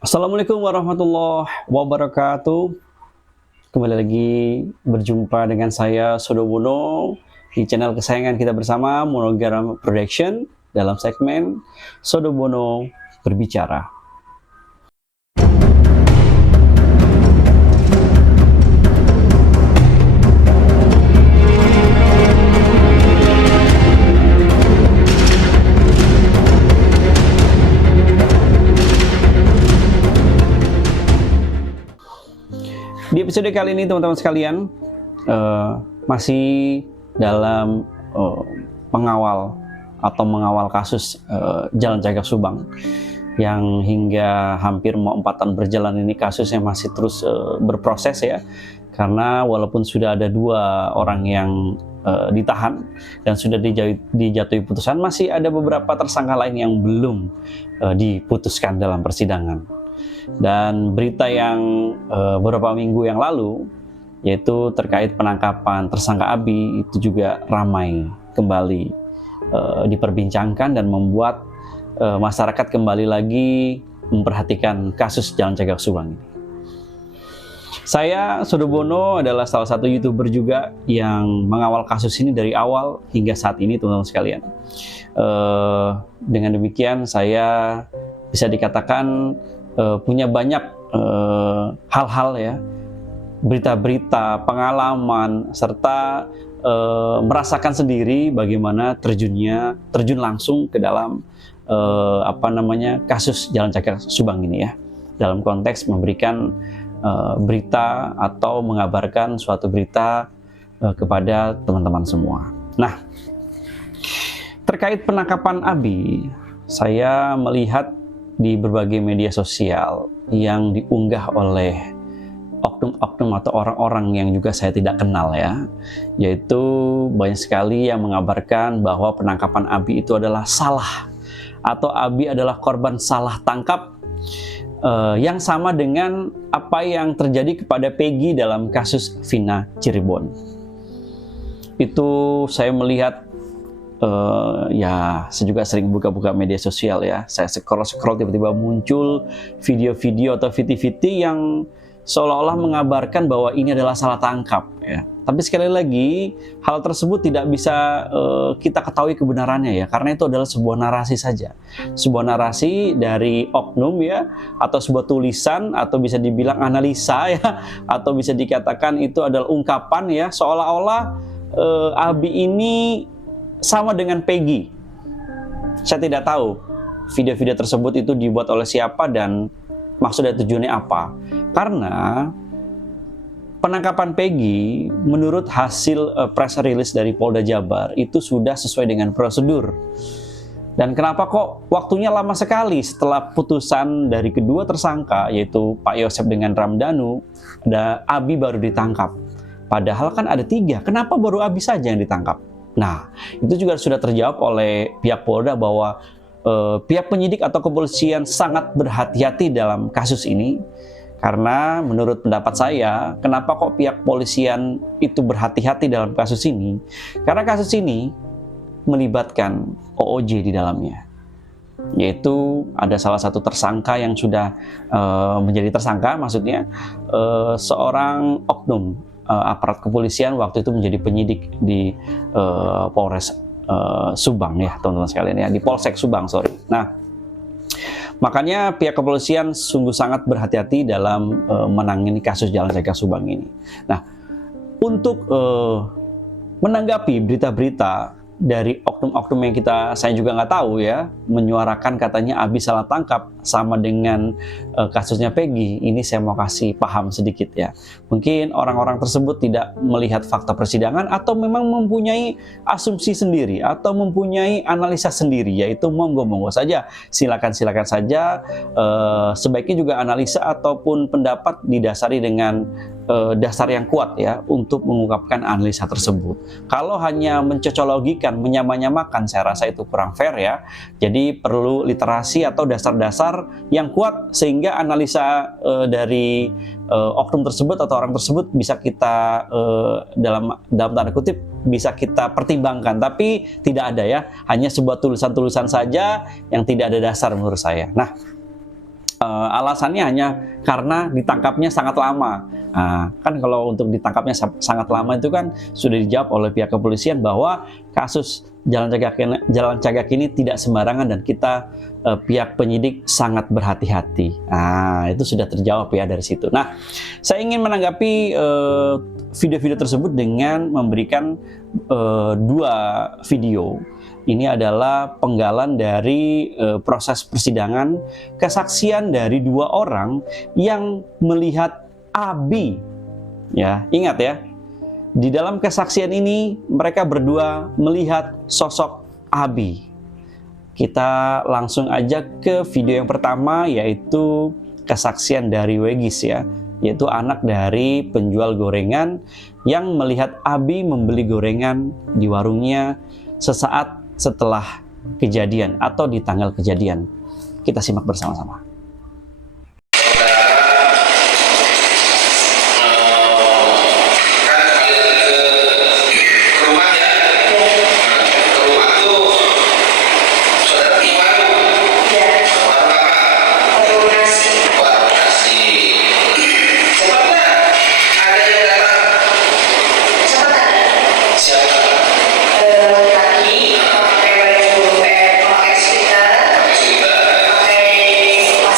Assalamualaikum warahmatullahi wabarakatuh. Kembali lagi berjumpa dengan saya Sodobono di channel kesayangan kita bersama Monogram Production dalam segmen Sodobono Berbicara. Di episode kali ini teman-teman sekalian masih dalam mengawal kasus Jalan Cagak Subang yang hingga hampir mau 4 tahun berjalan ini kasusnya masih terus berproses ya, karena walaupun sudah ada 2 orang yang ditahan dan sudah dijatuhi putusan, masih ada beberapa tersangka lain yang belum diputuskan dalam persidangan. Dan berita yang beberapa minggu yang lalu, yaitu terkait penangkapan tersangka Abi, itu juga ramai kembali diperbincangkan dan membuat masyarakat kembali lagi memperhatikan kasus Jalan Cagak Subang ini. Saya Sodobono adalah salah satu YouTuber juga yang mengawal kasus ini dari awal hingga saat ini, teman-teman sekalian. Dengan demikian saya bisa dikatakan punya banyak hal-hal ya, berita-berita, pengalaman, serta merasakan sendiri bagaimana terjun langsung ke dalam kasus Jalan Cagak Subang ini ya, dalam konteks memberikan berita atau mengabarkan suatu berita kepada teman-teman semua. Nah, terkait penangkapan Abi, saya melihat di berbagai media sosial yang diunggah oleh oknum-oknum atau orang-orang yang juga saya tidak kenal ya, yaitu banyak sekali yang mengabarkan bahwa penangkapan Abi itu adalah salah, atau Abi adalah korban salah tangkap yang sama dengan apa yang terjadi kepada Peggy dalam kasus Vina Cirebon. Itu saya melihat saya juga sering buka-buka media sosial ya. Saya scroll tiba-tiba muncul video-video atau VT-VT yang seolah-olah mengabarkan bahwa ini adalah salah tangkap ya. Tapi sekali lagi, hal tersebut tidak bisa kita ketahui kebenarannya ya, karena itu adalah sebuah narasi saja. Sebuah narasi dari oknum ya, atau sebuah tulisan, atau bisa dibilang analisa ya, atau bisa dikatakan itu adalah ungkapan ya, seolah-olah Abi ini sama dengan Peggy. Saya tidak tahu video-video tersebut itu dibuat oleh siapa dan maksud dan tujuannya apa. Karena penangkapan Peggy menurut hasil press release dari Polda Jabar itu sudah sesuai dengan prosedur. Dan kenapa kok waktunya lama sekali setelah putusan dari kedua tersangka, yaitu Pak Yosep dengan Ramdhanu, ada Abi baru ditangkap. Padahal kan ada 3, kenapa baru Abi saja yang ditangkap? Nah, itu juga sudah terjawab oleh pihak Polda bahwa pihak penyidik atau kepolisian sangat berhati-hati dalam kasus ini. Karena menurut pendapat saya, kenapa kok pihak polisian itu berhati-hati dalam kasus ini? Karena kasus ini melibatkan OOJ di dalamnya. Yaitu ada salah satu tersangka yang sudah menjadi tersangka, maksudnya seorang oknum aparat kepolisian waktu itu menjadi penyidik di Polres Subang ya, teman-teman sekalian ya, di Polsek Subang, sorry. Nah, makanya pihak kepolisian sungguh sangat berhati-hati dalam menangani kasus Jalan Cagak Subang ini. Nah, untuk menanggapi berita-berita dari oknum-oknum yang saya juga nggak tahu ya, menyuarakan katanya Abi salah tangkap sama dengan kasusnya Peggy, ini saya mau kasih paham sedikit ya. Mungkin orang-orang tersebut tidak melihat fakta persidangan atau memang mempunyai asumsi sendiri atau mempunyai analisa sendiri, yaitu monggo saja, silakan saja. Sebaiknya juga analisa ataupun pendapat didasari dengan dasar yang kuat ya untuk mengungkapkan analisa tersebut. Kalau hanya mencocologikan, menyamakan, saya rasa itu kurang fair ya. Jadi perlu literasi atau dasar-dasar yang kuat sehingga analisa dari oknum tersebut atau orang tersebut bisa kita dalam tanda kutip bisa kita pertimbangkan, tapi tidak ada ya, hanya sebuah tulisan-tulisan saja yang tidak ada dasar menurut saya. Nah, Alasannya hanya karena ditangkapnya sangat lama. Nah, kan kalau untuk ditangkapnya sangat lama itu kan sudah dijawab oleh pihak kepolisian bahwa kasus Jalan Cagak ini tidak sembarangan dan kita pihak penyidik sangat berhati-hati. Nah, itu sudah terjawab ya dari situ. Nah, saya ingin menanggapi video-video tersebut dengan memberikan dua video. Ini adalah penggalan dari proses persidangan, kesaksian dari dua orang yang melihat Abi. Ya, ingat ya. Di dalam kesaksian ini mereka berdua melihat sosok Abi. Kita langsung aja ke video yang pertama, yaitu kesaksian dari Wegis ya, yaitu anak dari penjual gorengan yang melihat Abi membeli gorengan di warungnya sesaat setelah kejadian atau di tanggal kejadian. Kita simak bersama-sama. Pakai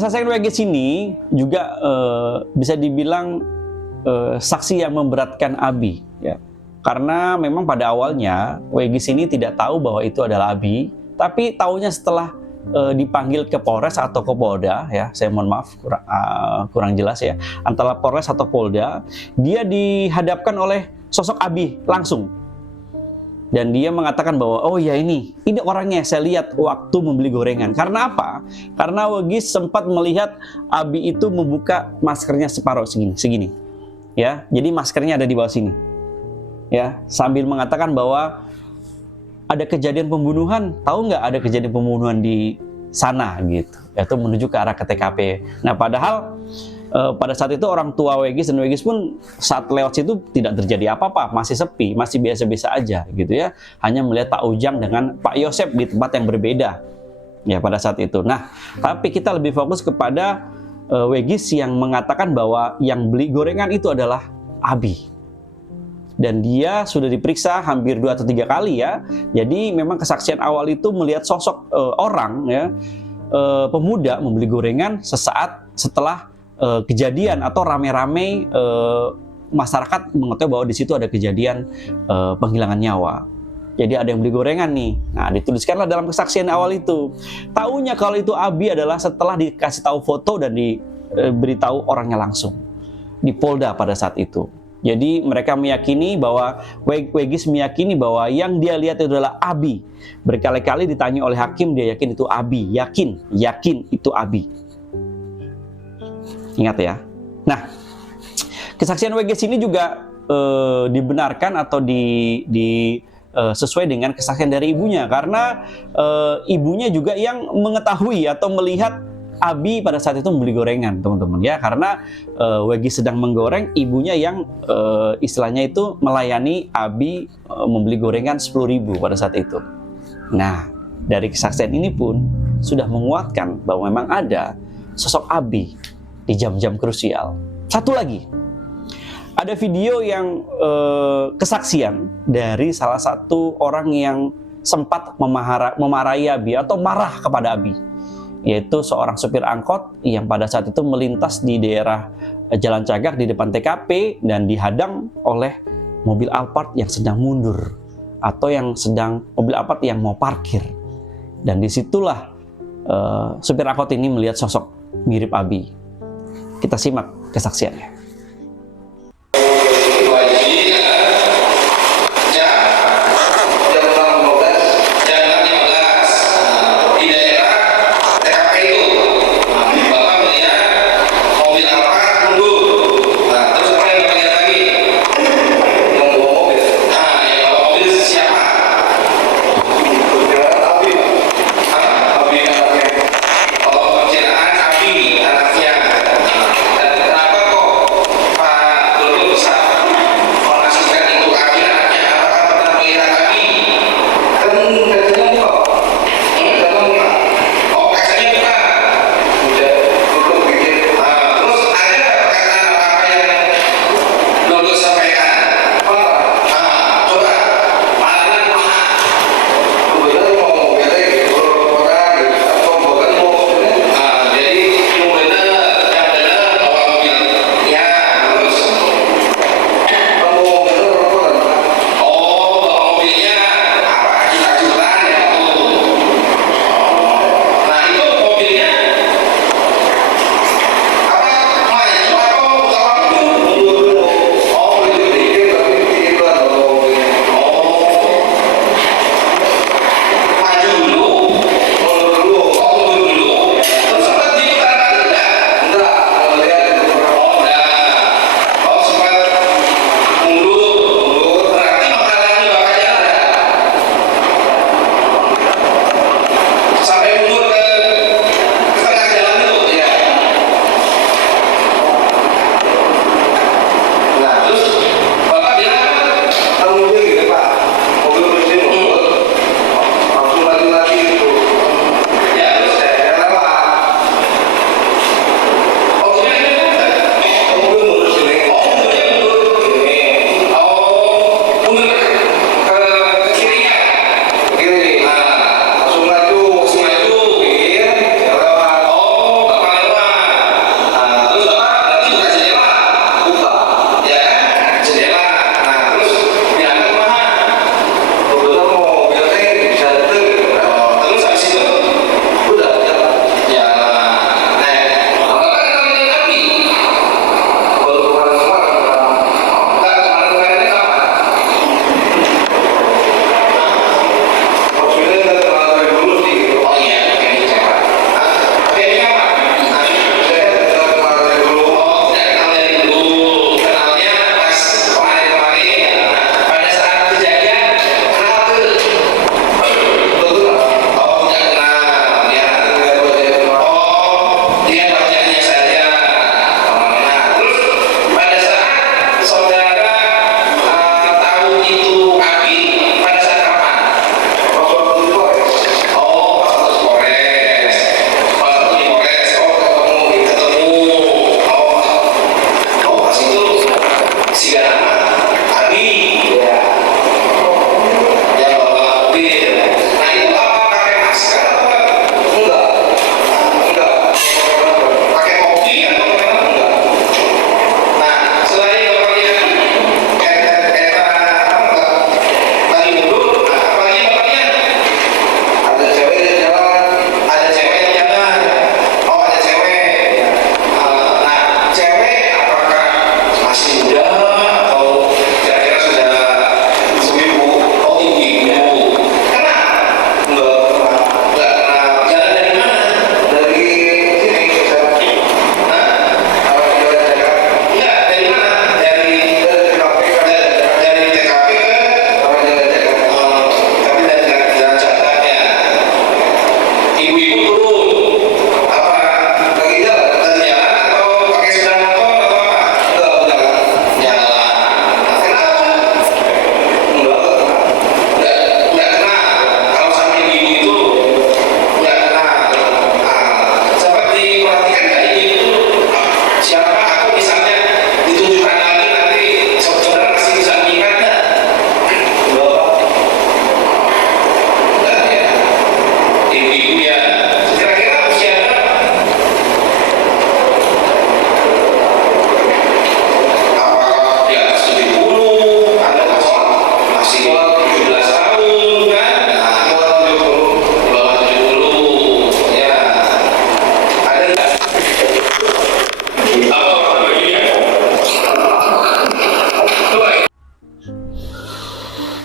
kesaksian Weggis ini juga bisa dibilang saksi yang memberatkan Abi, ya. Karena memang pada awalnya Weggis ini tidak tahu bahwa itu adalah Abi, tapi tahunya setelah dipanggil ke Polres atau ke Polda, ya. Saya mohon maaf kurang jelas ya. Antara Polres atau Polda, dia dihadapkan oleh sosok Abi langsung. Dan dia mengatakan bahwa, oh ya ini orangnya saya lihat waktu membeli gorengan. Karena apa? Karena Weggis sempat melihat Abi itu membuka maskernya separuh segini. Ya, jadi maskernya ada di bawah sini. Ya, sambil mengatakan bahwa ada kejadian pembunuhan. Tahu nggak ada kejadian pembunuhan di sana gitu. Yaitu menuju ke arah ke TKP. Nah, padahal pada saat itu orang tua Weggis dan Weggis pun saat lewat situ tidak terjadi apa-apa, masih sepi, masih biasa-biasa aja gitu ya. Hanya melihat Pak Ujang dengan Pak Yosep di tempat yang berbeda ya pada saat itu. Nah, tapi kita lebih fokus kepada Weggis yang mengatakan bahwa yang beli gorengan itu adalah Abi. Dan dia sudah diperiksa hampir 2 atau 3 kali ya. Jadi memang kesaksian awal itu melihat sosok orang ya, pemuda membeli gorengan sesaat setelah kejadian atau rame-rame masyarakat mengetahui bahwa di situ ada kejadian penghilangan nyawa. Jadi ada yang beli gorengan nih. Nah, dituliskanlah dalam kesaksian awal itu. Taunya kalau itu Abi adalah setelah dikasih tahu foto dan diberitahu orangnya langsung di Polda pada saat itu. Jadi mereka meyakini bahwa Weggis meyakini bahwa yang dia lihat itu adalah Abi. Berkali-kali ditanya oleh hakim, dia yakin itu Abi, yakin itu Abi. Ingat ya. Nah, kesaksian Weggis ini juga dibenarkan atau sesuai dengan kesaksian dari ibunya, karena ibunya juga yang mengetahui atau melihat Abi pada saat itu membeli gorengan, teman-teman ya. Karena Weggis sedang menggoreng, ibunya yang istilahnya itu melayani Abi membeli gorengan 10.000 pada saat itu. Nah, dari kesaksian ini pun sudah menguatkan bahwa memang ada sosok Abi di jam-jam krusial. Satu lagi, ada video yang kesaksian dari salah satu orang yang sempat memarahi Abi atau marah kepada Abi, yaitu seorang supir angkot yang pada saat itu melintas di daerah Jalan Cagak di depan TKP dan dihadang oleh mobil Alphard yang sedang mundur atau mobil Alphard yang mau parkir. Dan disitulah supir angkot ini melihat sosok mirip Abi. Kita simak kesaksiannya.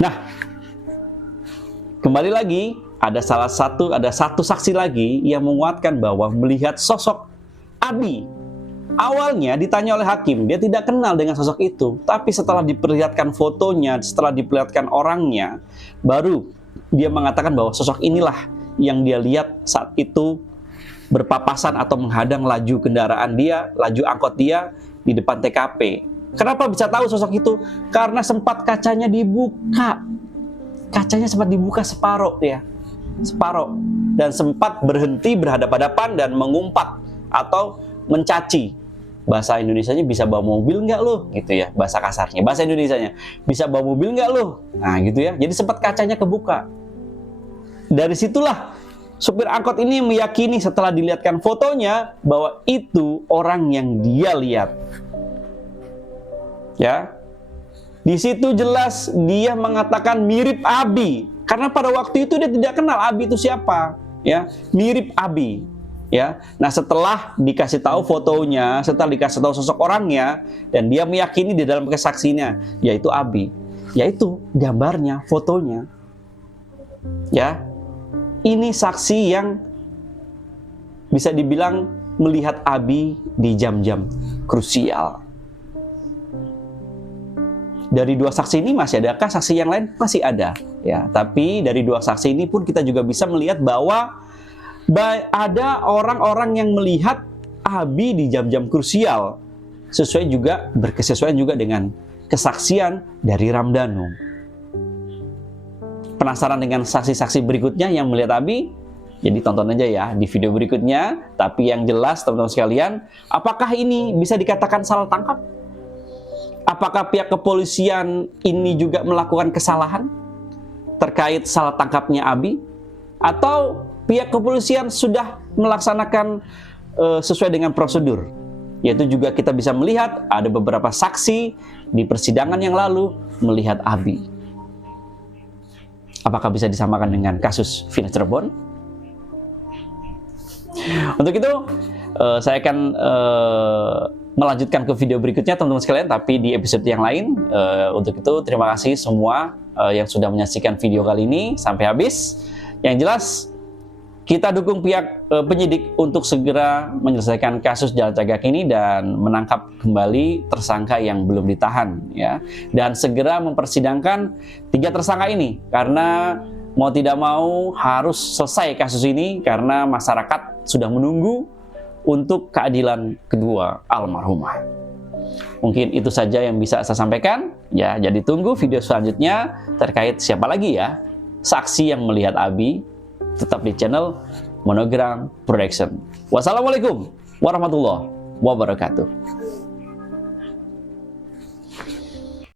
Nah, kembali lagi, ada satu saksi lagi yang menguatkan bahwa melihat sosok Abi. Awalnya ditanya oleh hakim, dia tidak kenal dengan sosok itu, tapi setelah diperlihatkan fotonya, setelah diperlihatkan orangnya, baru dia mengatakan bahwa sosok inilah yang dia lihat saat itu berpapasan atau menghadang laju kendaraan dia, laju angkot dia di depan TKP. Kenapa bisa tahu sosok itu? Karena sempat kacanya dibuka. Kacanya sempat dibuka separuh ya. Separuh. Dan sempat berhenti berhadapan-hadapan dan mengumpat atau mencaci. Bahasa Indonesianya, bisa bawa mobil nggak lo? Gitu ya, bahasa kasarnya. Bahasa Indonesianya, bisa bawa mobil nggak lo? Nah gitu ya, jadi sempat kacanya kebuka. Dari situlah supir angkot ini meyakini setelah dilihatkan fotonya bahwa itu orang yang dia lihat. Ya, di situ jelas dia mengatakan mirip Abi, karena pada waktu itu dia tidak kenal Abi itu siapa. Ya, mirip Abi. Ya, nah setelah dikasih tahu fotonya, setelah dikasih tahu sosok orangnya, dan dia meyakini di dalam kesaksiannya, yaitu Abi, yaitu gambarnya, fotonya. Ya, ini saksi yang bisa dibilang melihat Abi di jam-jam krusial. Dari dua saksi ini masih adakah saksi yang lain? Masih ada. Ya, tapi dari dua saksi ini pun kita juga bisa melihat bahwa ada orang-orang yang melihat Abi di jam-jam krusial, berkesesuaian juga dengan kesaksian dari Ramdhanu. Penasaran dengan saksi-saksi berikutnya yang melihat Abi? Jadi tonton aja ya di video berikutnya. Tapi yang jelas teman-teman sekalian, apakah ini bisa dikatakan salah tangkap? Apakah pihak kepolisian ini juga melakukan kesalahan terkait salah tangkapnya Abi? Atau pihak kepolisian sudah melaksanakan sesuai dengan prosedur? Yaitu juga kita bisa melihat ada beberapa saksi di persidangan yang lalu melihat Abi. Apakah bisa disamakan dengan kasus Vina Cirebon? Untuk itu saya akan melanjutkan ke video berikutnya teman-teman sekalian, tapi di episode yang lain. Untuk itu terima kasih semua yang sudah menyaksikan video kali ini sampai habis. Yang jelas kita dukung pihak penyidik untuk segera menyelesaikan kasus Jalan Cagak ini dan menangkap kembali tersangka yang belum ditahan ya, dan segera mempersidangkan 3 tersangka ini, karena mau tidak mau harus selesai kasus ini karena masyarakat sudah menunggu untuk keadilan kedua almarhumah. Mungkin itu saja yang bisa saya sampaikan ya. Jadi tunggu video selanjutnya terkait siapa lagi ya saksi yang melihat Abi. Tetap di channel Monogram Production. Wassalamualaikum warahmatullahi wabarakatuh.